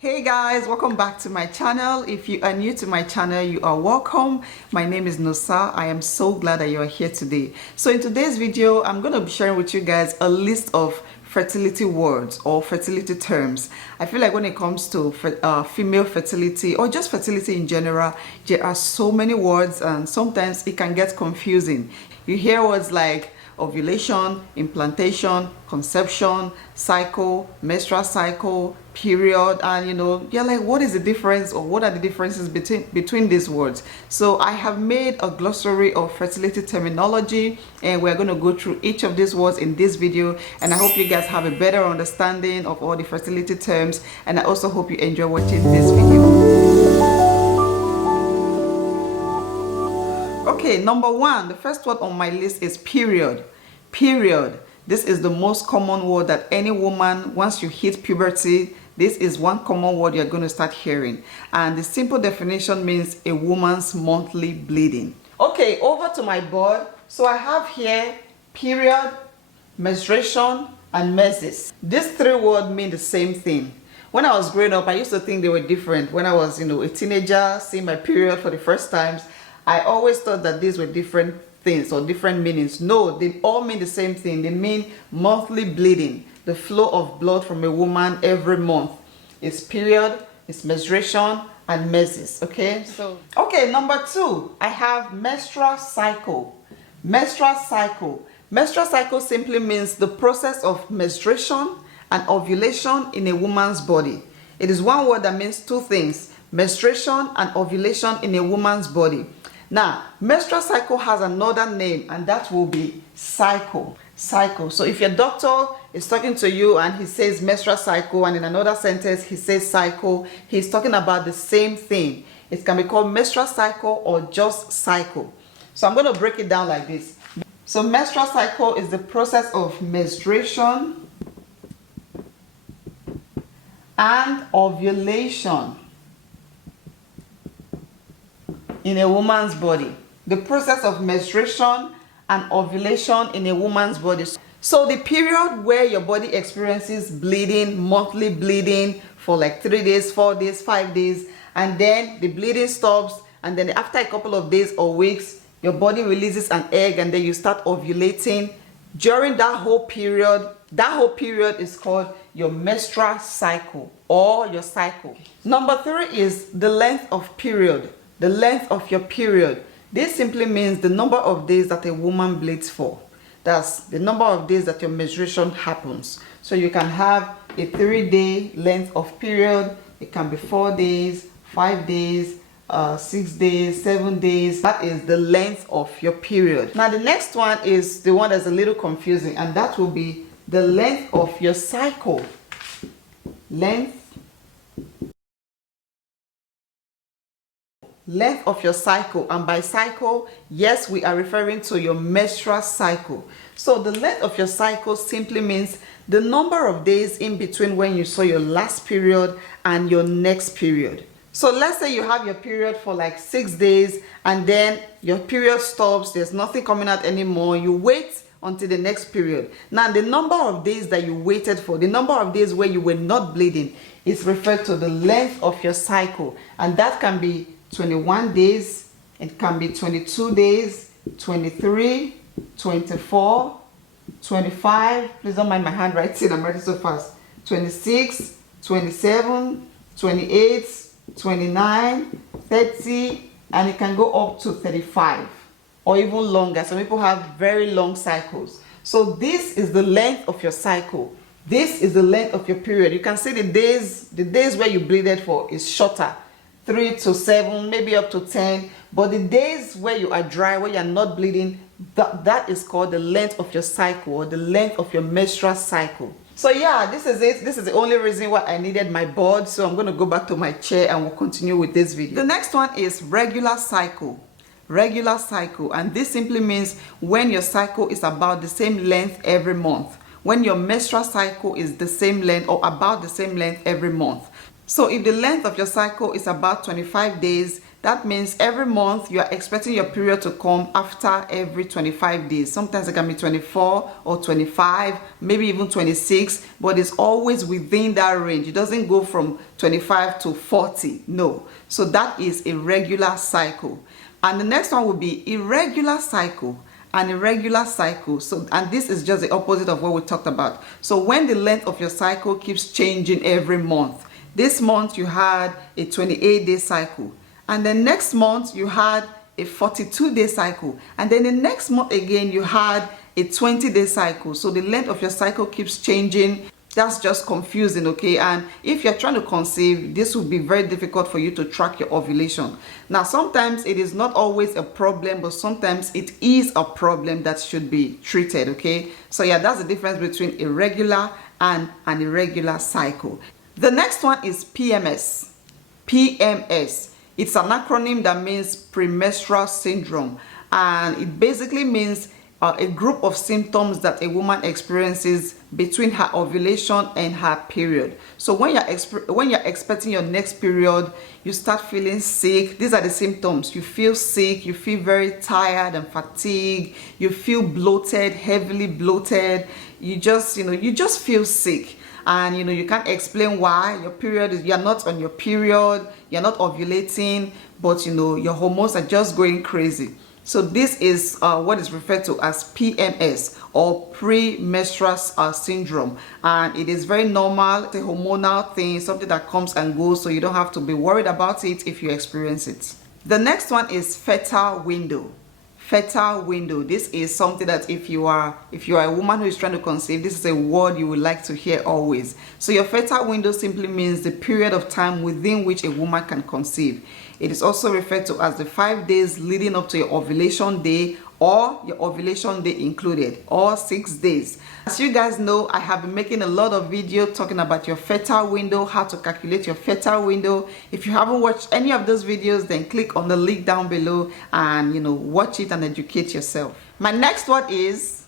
Hey guys, welcome back to my channel. If you are new to my channel, you are welcome. My name is Nosa. I am so glad that you are here today. So in today's video, I'm going to be sharing with you guys a list of fertility words or fertility terms. I feel like when it comes to female fertility or just fertility in general, there are so many words and sometimes it can get confusing. You hear words like ovulation, implantation, conception, cycle, menstrual cycle, period, and you're like, what is the difference or what are the differences between these words? So I have made a glossary of fertility terminology and we're going to go through each of these words in this video, and I hope you guys have a better understanding of all the fertility terms, and I also hope you enjoy watching this video. Okay, number one, the first word on my list is period. Period. This is the most common word that any woman, once you hit puberty, this is one common word you're going to start hearing. And the simple definition means a woman's monthly bleeding. Okay, over to my board. So I have here period, menstruation, and menses. These three words mean the same thing. When I was growing up, I used to think they were different. When I was, a teenager, seeing my period for the first times, I always thought that these were different things or different meanings. No, they all mean the same thing. They mean monthly bleeding, the flow of blood from a woman every month. It's period, it's menstruation, and menses. Okay, okay, number two, I have menstrual cycle. Menstrual cycle. Menstrual cycle simply means the process of menstruation and ovulation in a woman's body. It is one word that means two things: menstruation and ovulation in a woman's body. Now, menstrual cycle has another name, and that will be cycle. Cycle. So if your doctor is talking to you and he says menstrual cycle, and in another sentence he says cycle, he's talking about the same thing. It can be called menstrual cycle or just cycle. So I'm going to break it down like this. So menstrual cycle is the process of menstruation and ovulation in a woman's body. The process of menstruation and ovulation in a woman's body. So the period where your body experiences bleeding, monthly bleeding for like 3 days, 4 days, 5 days, and then the bleeding stops, and then after a couple of days or weeks, your body releases an egg and then you start ovulating. During that whole period is called your menstrual cycle or your cycle. Number three is the length of period. The length of your period. This simply means the number of days that a woman bleeds for. That's the number of days that your menstruation happens. So you can have a 3-day length of period. It can be 4 days, 5 days, 6 days, 7 days. That is the length of your period. Now the next one is the one that's a little confusing, and that will be the length of your cycle. Length of your cycle, and by cycle, yes, we are referring to your menstrual cycle. So the length of your cycle simply means the number of days in between when you saw your last period and your next period. So let's say you have your period for like 6 days and then your period stops, there's nothing coming out anymore, you wait until the next period. Now the number of days that you waited for, the number of days where you were not bleeding, is referred to the length of your cycle, and that can be 21 days, it can be 22 days, 23, 24, 25, please don't mind my handwriting, I'm writing so fast, 26, 27, 28, 29, 30, and it can go up to 35 or even longer. Some people have very long cycles. So this is the length of your cycle. This is the length of your period. You can see the days where you bleeded for is shorter. 3 to 7, maybe up to 10, but the days where you are dry, where you are not bleeding, that is called the length of your cycle or the length of your menstrual cycle. So yeah, this is it. This is the only reason why I needed my board. So I'm going to go back to my chair and we'll continue with this video. The next one is regular cycle. Regular cycle, and this simply means when your cycle is about the same length every month. When your menstrual cycle is the same length or about the same length every month. So if the length of your cycle is about 25 days, That means every month you are expecting your period to come after every 25 days. Sometimes it can be 24 or 25, maybe even 26, but it's always within that range. It doesn't go from 25 to 40, no. So that is a regular cycle. And the next one would be irregular cycle. An irregular cycle. So, and this is just the opposite of what we talked about. So when the length of your cycle keeps changing every month. This month you had a 28-day cycle, and then next month you had a 42-day cycle, and then the next month again you had a 20-day cycle. So the length of your cycle keeps changing. That's just confusing, okay? And if you're trying to conceive, this will be very difficult for you to track your ovulation. Now, sometimes it is not always a problem, but sometimes it is a problem that should be treated, okay? So yeah, that's the difference between irregular and an irregular cycle. The next one is PMS. PMS. It's an acronym that means premenstrual syndrome, and it basically means a group of symptoms that a woman experiences between her ovulation and her period. So when you're expecting your next period, you start feeling sick. These are the symptoms. You feel sick, you feel very tired and fatigued, you feel bloated, heavily bloated, you just feel sick. And you can't explain why. Your period is, you're not on your period, you're not ovulating, but your hormones are just going crazy. So this is what is referred to as PMS, or premenstrual syndrome, and it is very normal. It's a hormonal thing, something that comes and goes, so you don't have to be worried about it if you experience it. The next one is fertile window. Fertile window. This is something that if you are a woman who is trying to conceive, this is a word you would like to hear always. So your fertile window simply means the period of time within which a woman can conceive. It is also referred to as the 5 days leading up to your ovulation day, or your ovulation day included, or 6 days. As you guys know, I have been making a lot of videos talking about your fertile window, how to calculate your fertile window. If you haven't watched any of those videos, then click on the link down below and watch it and educate yourself. My next one is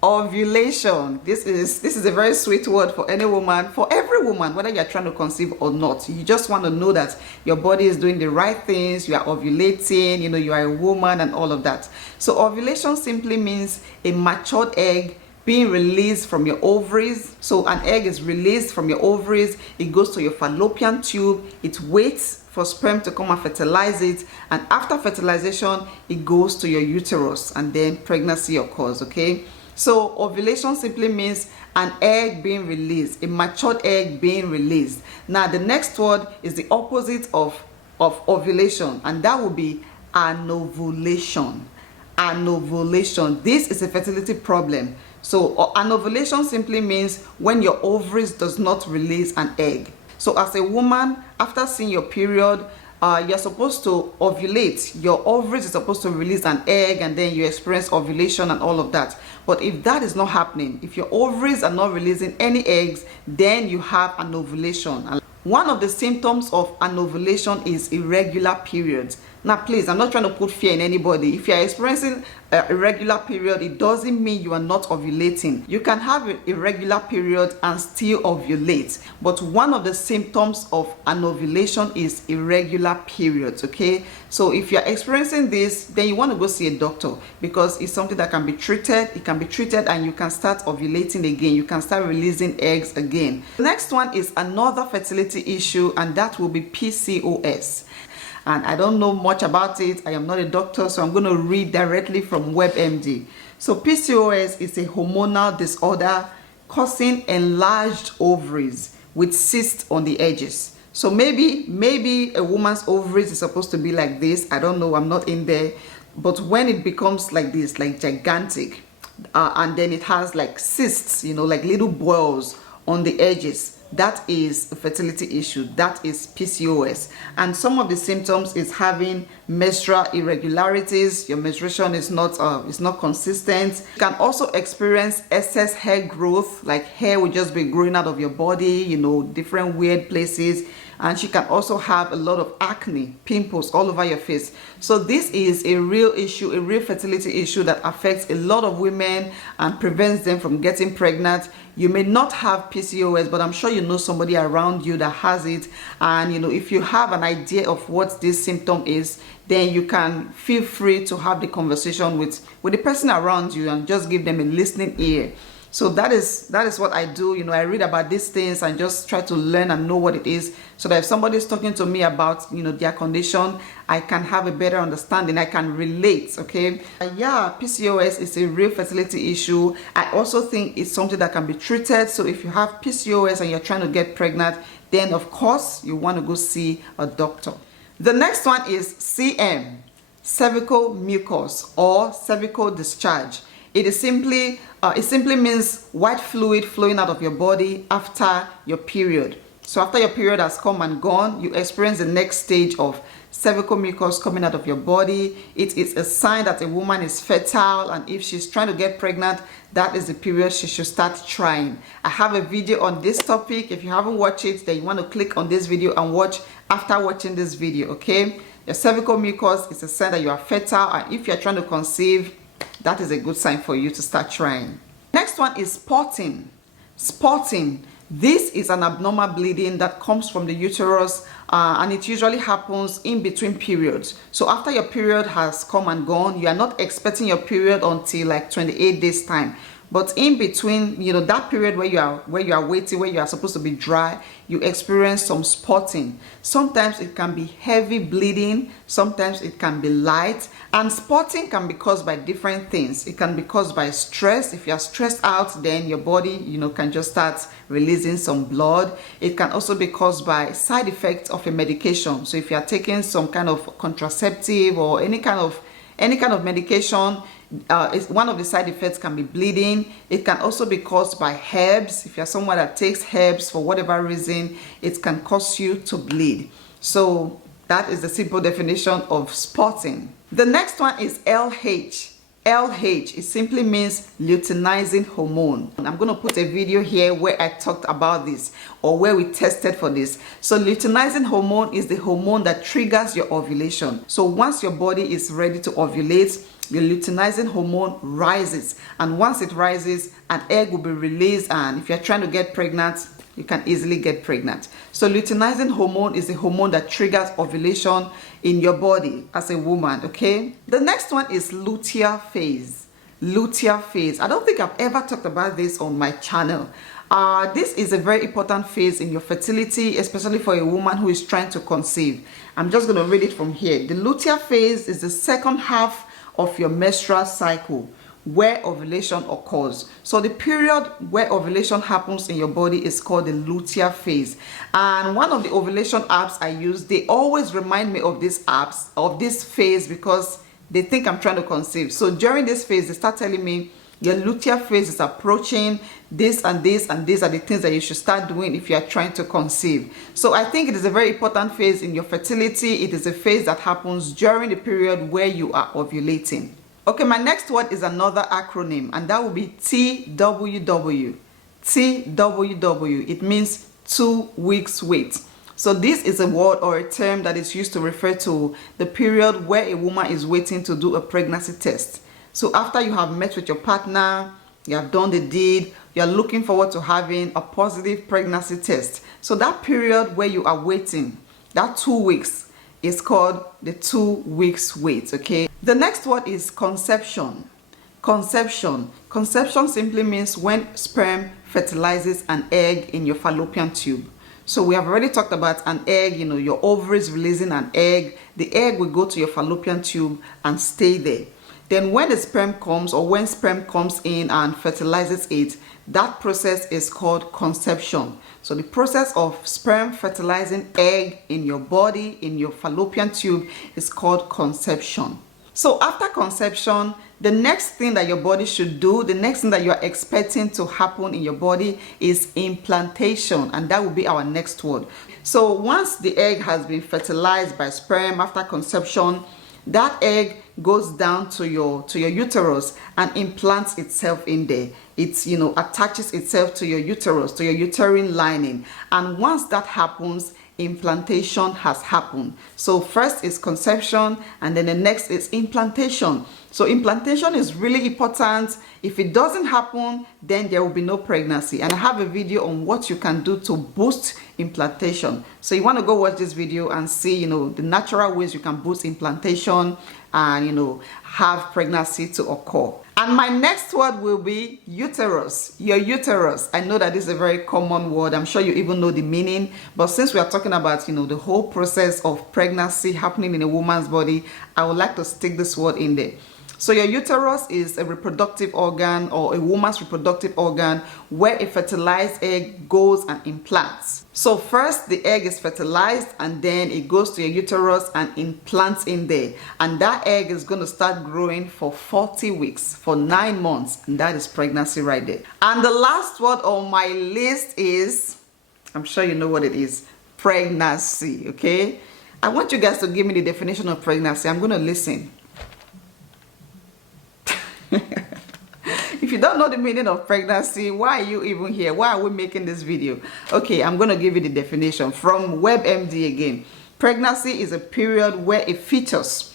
ovulation. This is a very sweet word for any woman, for every woman, whether you're trying to conceive or not. You just want to know that your body is doing the right things, you are ovulating, you are a woman and all of that. So ovulation simply means a matured egg being released from your ovaries. So an egg is released from your ovaries, it goes to your fallopian tube, it waits for sperm to come and fertilize it, and after fertilization it goes to your uterus, and then pregnancy occurs, okay? So ovulation simply means an egg being released, a matured egg being released. Now the next word is the opposite of ovulation, and that will be anovulation. Anovulation. This is a fertility problem. So anovulation simply means when your ovaries does not release an egg. So as a woman, after seeing your period, you're supposed to ovulate. Your ovaries is supposed to release an egg, and then you experience ovulation and all of that. But if that is not happening, if your ovaries are not releasing any eggs, then you have anovulation. One of the symptoms of anovulation is irregular periods. Now please, I'm not trying to put fear in anybody. If you're experiencing an irregular period, it doesn't mean you are not ovulating. You can have an irregular period and still ovulate. But one of the symptoms of anovulation is irregular periods, okay? So if you're experiencing this, then you want to go see a doctor, because it's something that can be treated. It can be treated and you can start ovulating again. You can start releasing eggs again. The next one is another fertility issue, and that will be PCOS. And I don't know much about it. I am not a doctor, so I'm going to read directly from WebMD. So PCOS is a hormonal disorder causing enlarged ovaries with cysts on the edges. So maybe a woman's ovaries is supposed to be like this. I don't know. I'm not in there. But when it becomes like this, like gigantic, and then it has like cysts, like little boils on the edges, that is a fertility issue. That is PCOS. And some of the symptoms is having menstrual irregularities. Your menstruation is not consistent. You can also experience excess hair growth, like hair will just be growing out of your body, different weird places. and she can also have a lot of acne, pimples all over your face. So this is a real issue, a real fertility issue that affects a lot of women and prevents them from getting pregnant. You may not have PCOS, but I'm sure you know somebody around you that has it. And if you have an idea of what this symptom is, then you can feel free to have the conversation with the person around you and just give them a listening ear. So that is what I do. I read about these things and just try to learn and know what it is, so that if somebody is talking to me about their condition, I can have a better understanding. I can relate. Okay, yeah, PCOS is a real fertility issue. I also think it's something that can be treated. So if you have PCOS and you're trying to get pregnant, then of course you want to go see a doctor. The next one is CM, cervical mucus or cervical discharge. It simply means white fluid flowing out of your body after your period. So after your period has come and gone, you experience the next stage of cervical mucus coming out of your body. It is a sign that a woman is fertile, and if she's trying to get pregnant, that is the period she should start trying. I have a video on this topic. If you haven't watched it, then you want to click on this video and watch after watching this video. Okay, your cervical mucus is a sign that you are fertile, and if you're trying to conceive, that is a good sign for you to start trying. Next one is spotting. Spotting. This is an abnormal bleeding that comes from the uterus, and it usually happens in between periods. So after your period has come and gone, you are not expecting your period until like 28 days time. But in between, that period where you are waiting, where you are supposed to be dry, you experience some spotting. Sometimes it can be heavy bleeding, sometimes it can be light, and spotting can be caused by different things. It can be caused by stress. If you are stressed out, then your body, can just start releasing some blood. It can also be caused by side effects of a medication. So if you are taking some kind of contraceptive or any kind of medication, one of the side effects can be bleeding. It can also be caused by herbs. If you're someone that takes herbs for whatever reason, it can cause you to bleed. So that is the simple definition of spotting. The next one is LH. LH, it simply means luteinizing hormone. I'm going to put a video here where I talked about this, or where we tested for this. So luteinizing hormone is the hormone that triggers your ovulation. So once your body is ready to ovulate, your luteinizing hormone rises, and once it rises, an egg will be released, and if you're trying to get pregnant, you can easily get pregnant. So luteinizing hormone is the hormone that triggers ovulation in your body as a woman. Okay, the next one is luteal phase. Luteal phase, I don't think I've ever talked about this on my channel. This is a very important phase in your fertility, especially for a woman who is trying to conceive. I'm just going to read it from here. The luteal phase is the second half of your menstrual cycle where ovulation occurs. So the period where ovulation happens in your body is called the luteal phase. And one of the ovulation apps I use, they always remind me of these apps, of this phase, because they think I'm trying to conceive. So during this phase, they start telling me your luteal phase is approaching, this and this and these are the things that you should start doing if you are trying to conceive. So I think it is a very important phase in your fertility. It is a phase that happens during the period where you are ovulating. Okay, my next word is another acronym, and that will be TWW. TWW, it means 2 weeks wait. So this is a word or a term that is used to refer to the period where a woman is waiting to do a pregnancy test. So after you have met with your partner, you have done the deed, you are looking forward to having a positive pregnancy test. So that period where you are waiting, that 2 weeks, is called the 2 weeks wait. Okay, the next word is conception. Conception simply means when sperm fertilizes an egg in your fallopian tube. So we have already talked about an egg, your ovaries releasing an egg. The egg will go to your fallopian tube and stay there. Then when the sperm comes, or when sperm comes in and fertilizes it, that process is called conception. So the process of sperm fertilizing egg in your body, in your fallopian tube, is called conception. So after conception, the next thing that your body should do, the next thing that you are expecting to happen in your body is implantation, and that will be our next word. So once the egg has been fertilized by sperm after conception, that egg goes down to your uterus and implants itself in there. It attaches itself to your uterus, to your uterine lining, and once that happens, implantation has happened. So first is conception, and then the next is implantation. So implantation is really important. If it doesn't happen, then there will be no pregnancy. And I have a video on what you can do to boost implantation. So you want to go watch this video and see, the natural ways you can boost implantation and, have pregnancy to occur. And my next word will be uterus. Your uterus. I know that this is a very common word. I'm sure you even know the meaning. But since we are talking about, the whole process of pregnancy happening in a woman's body, I would like to stick this word in there. So your uterus is a reproductive organ, or a woman's reproductive organ, where a fertilized egg goes and implants. So first the egg is fertilized, and then it goes to your uterus and implants in there. And that egg is going to start growing for 40 weeks, for 9 months. And that is pregnancy right there. And the last word on my list is, I'm sure you know what it is, pregnancy, okay? I want you guys to give me the definition of pregnancy. I'm going to listen. If you don't know the meaning of pregnancy, why are you even here? Why are we making this video? Okay, I'm going to give you the definition from WebMD again. Pregnancy is a period where a fetus,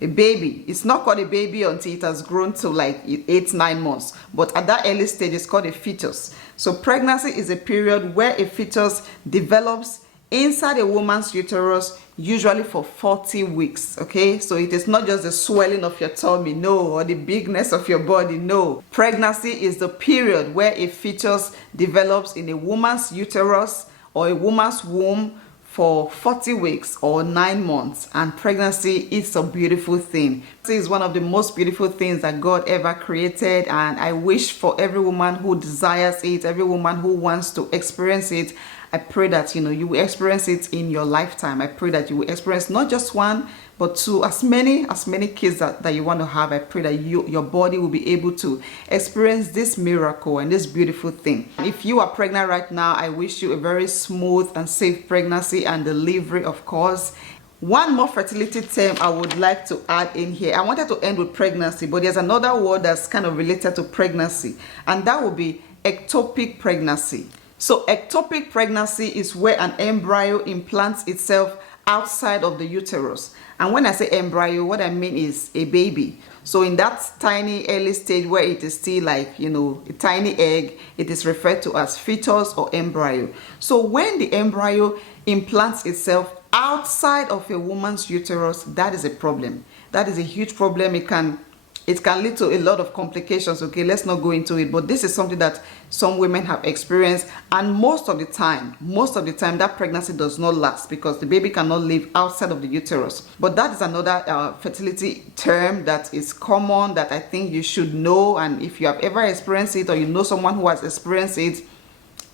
a baby, it's not called a baby until it has grown to like 8-9 months, but at that early stage it's called a fetus. So pregnancy is a period where a fetus develops inside a woman's uterus, usually for 40 weeks, okay? So it is not just the swelling of your tummy, no, or the bigness of your body, no. Pregnancy is the period where a fetus develops in a woman's uterus or a woman's womb for 40 weeks or 9 months. And pregnancy is a beautiful thing. It is one of the most beautiful things that God ever created, and I wish for every woman who desires it, every woman who wants to experience it. I pray that you will experience it in your lifetime. I pray that you will experience not just one, but two, as many kids that you want to have. I pray that your body will be able to experience this miracle and this beautiful thing. If you are pregnant right now, I wish you a very smooth and safe pregnancy and delivery, of course. One more fertility term I would like to add in here. I wanted to end with pregnancy, but there's another word that's kind of related to pregnancy, and that would be ectopic pregnancy. So ectopic pregnancy is where an embryo implants itself outside of the uterus. And when I say embryo, what I mean is a baby. So in that tiny early stage where it is still like, a tiny egg, it is referred to as fetus or embryo. So when the embryo implants itself outside of a woman's uterus, that is a problem. That is a huge problem. It can lead to a lot of complications. Okay, let's not go into it, but this is something that some women have experienced, and most of the time that pregnancy does not last because the baby cannot live outside of the uterus. But that is another fertility term that is common that I think you should know, and if you have ever experienced it or you know someone who has experienced it,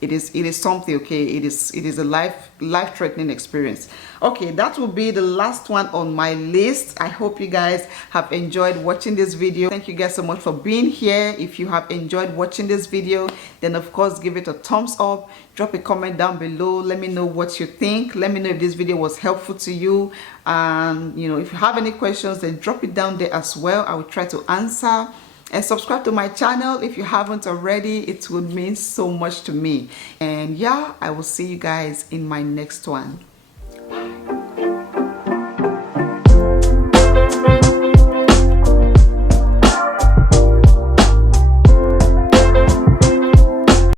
it is something, okay? It is a life-threatening experience. Okay, that will be the last one on my list. I hope you guys have enjoyed watching this video. Thank you guys so much for being here. If you have enjoyed watching this video, then of course give it a thumbs up. Drop a comment down below. Let me know what you think. Let me know if this video was helpful to you. And if you have any questions, then drop it down there as well. I will try to answer. And subscribe to my channel if you haven't already. It would mean so much to me. And yeah, I will see you guys in my next one.